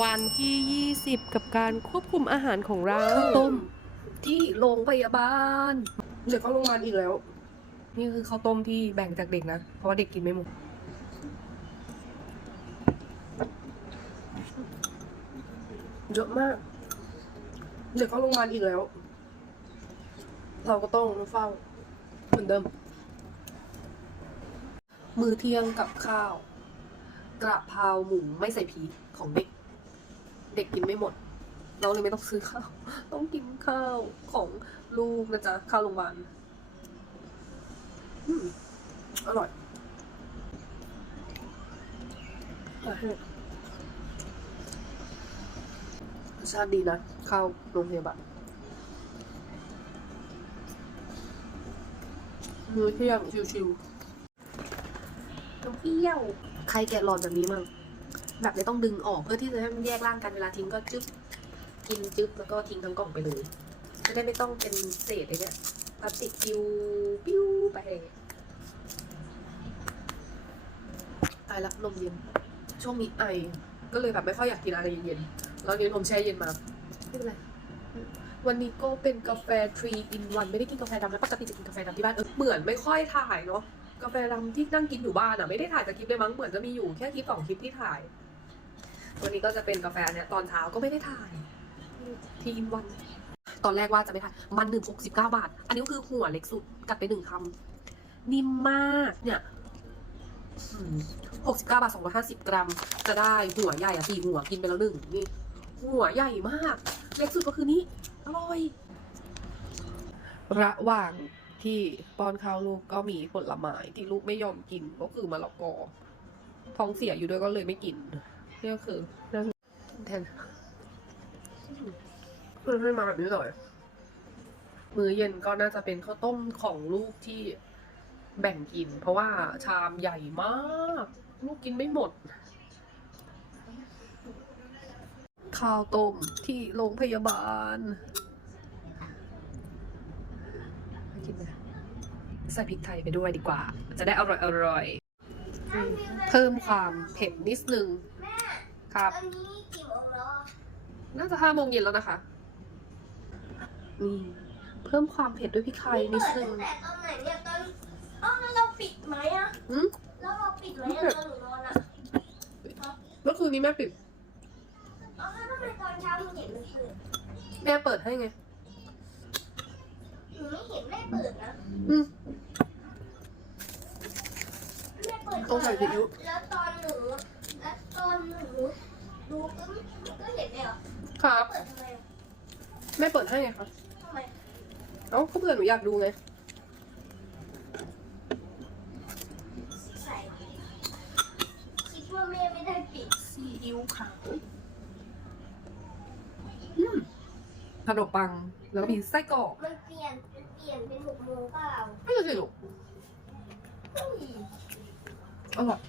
วันที่ 20 กับการควบคุมอาหารของเราข้าวต้ม ที่โรงพยาบาล เด็กเข้าโรงพยาบาลอีกแล้ว นี่คือข้าวต้มที่แบ่งจากเด็กนะ เพราะว่าเด็กกินไม่หมดเยอะมาก เด็กเข้าโรงพยาบาลอีกแล้ว เราก็ต้องเฝ้าเหมือนเดิม มือเที่ยงกับข้าว กระเพราหมูไม่ใส่พีของเด็ก เด็กกินไม่หมด เราเลยไม่ต้องซื้อข้าว ต้องกินข้าวของลูกนะจ๊ะ ข้าวโรงพยาบาลอืมอร่อยอร่อยรสชาติดีนะ ข้าวโรงพยาบาลมื้อเที่ยงชิวๆน้ำเปรี้ยว ใครแกะหลอดแบบนี้มั่ง แบบไม่ต้องดึงออกเพื่อที่จะให้มันแยกร่างกันเวลาทิ้งก็จึ๊บกินจึ๊บแล้วก็ทิ้งทั้งกล่องไปเลยจะได้ไม่ต้องเป็นเศษเลยเนี่ยพลาสติกปิวปิ้วไปตายละนมเย็นช่วงนี้ไอก็เลยแบบไม่ค่อยอยากกินอะไรเย็นๆแล้วนี้นมแช่เย็นมาไม่เป็นไรวันนี้ก็เป็นกาแฟ3 in 1ไม่ได้กินกาแฟดำนะปกติจะกินกาแฟดำที่บ้านเออเหมือนไม่ค่อยถ่ายเนาะกาแฟดำที่นั่งกินอยู่บ้านอะไม่ได้ถ่ายจากคลิปเลยมั้งเหมือนจะมีอยู่แค่คลิปสองคลิปที่ถ่าย วันนี้ก็จะเป็นกาแฟเนี่ยตอนเช้าก็ไม่ได้ถ่าย ทีอินวัน ตอนแรกว่าจะไม่ถ่ายมันหนึ่งหกสิบเก้าบาท อันนี้ก็คือหัวเล็กสุดกัดไปหนึ่งคำนิ่มมากเนี่ยหกสิบเก้าบาทสองร้อยห้าสิบกรัม จะได้หัวใหญ่อะสี่หัวกินไปแล้วหนึ่งนี่หัวใหญ่มาก เล็กสุดก็คือนี้อร่อย ระหว่างที่ป้อนข้าวลูกก็มีผลไม้ที่ลูกไม่ยอมกินก็คือมะละกอท้องเสียอยู่ด้วยก็เลยไม่กิน นี่ก็คือนั่นแทนเพื่อนให้มาแบบนี้หน่อยมื้อเย็นก็น่าจะเป็นข้าวต้มของลูกที่แบ่งกิน เพราะว่าชามใหญ่มาก ลูกกินไม่หมด ข้าวต้มที่โรงพยาบาลมากินนะใส่พริกไทยไปด้วยดีกว่า จะได้อร่อยอร่อยอืมเพิ่มความเผ็ดนิดนึง ครับ ตอนนี้กี่โมงแล้วอะน่าจะห้าโมงเย็นแล้วนะคะ นี่ เพิ่มความเผ็ดด้วยพริกไทยนิดนึงเปิดตั้งแต่ตอนไหนเนี่ยตอนอ้าวแล้วเราปิดไหมอะอืม แล้วเราปิดไหมไม่อะเปิดตอนหนูนอนอะเมื่อคืนนี้แม่ปิด อ้าวแล้วทำไมตอนเช้ามันเห็นมันเปิดแม่เปิดให้ไง หนูไม่เห็นแม่เปิดนะอืมแม่เปิดต้องใส่ซีอิ๊วแล้วตอนหนูแล้วตอนหนูดู ก็มันก็เห็นเลยเหรอครับ เปิดทำไมอะแม่เปิดให้ไงคะทำไมเอ้าก็เผื่อหนูอยากดูไง ใส่คิดว่าแม่ไม่ได้ปิดซีอิ๊วขาวอืมขนมปัง แล้วก็มีไส้กรอกมันเปลี่ยนมันเปลี่ยนเป็นหกโมงเปล่าไม่ใช่สิลูกเฮ้ย อร่อย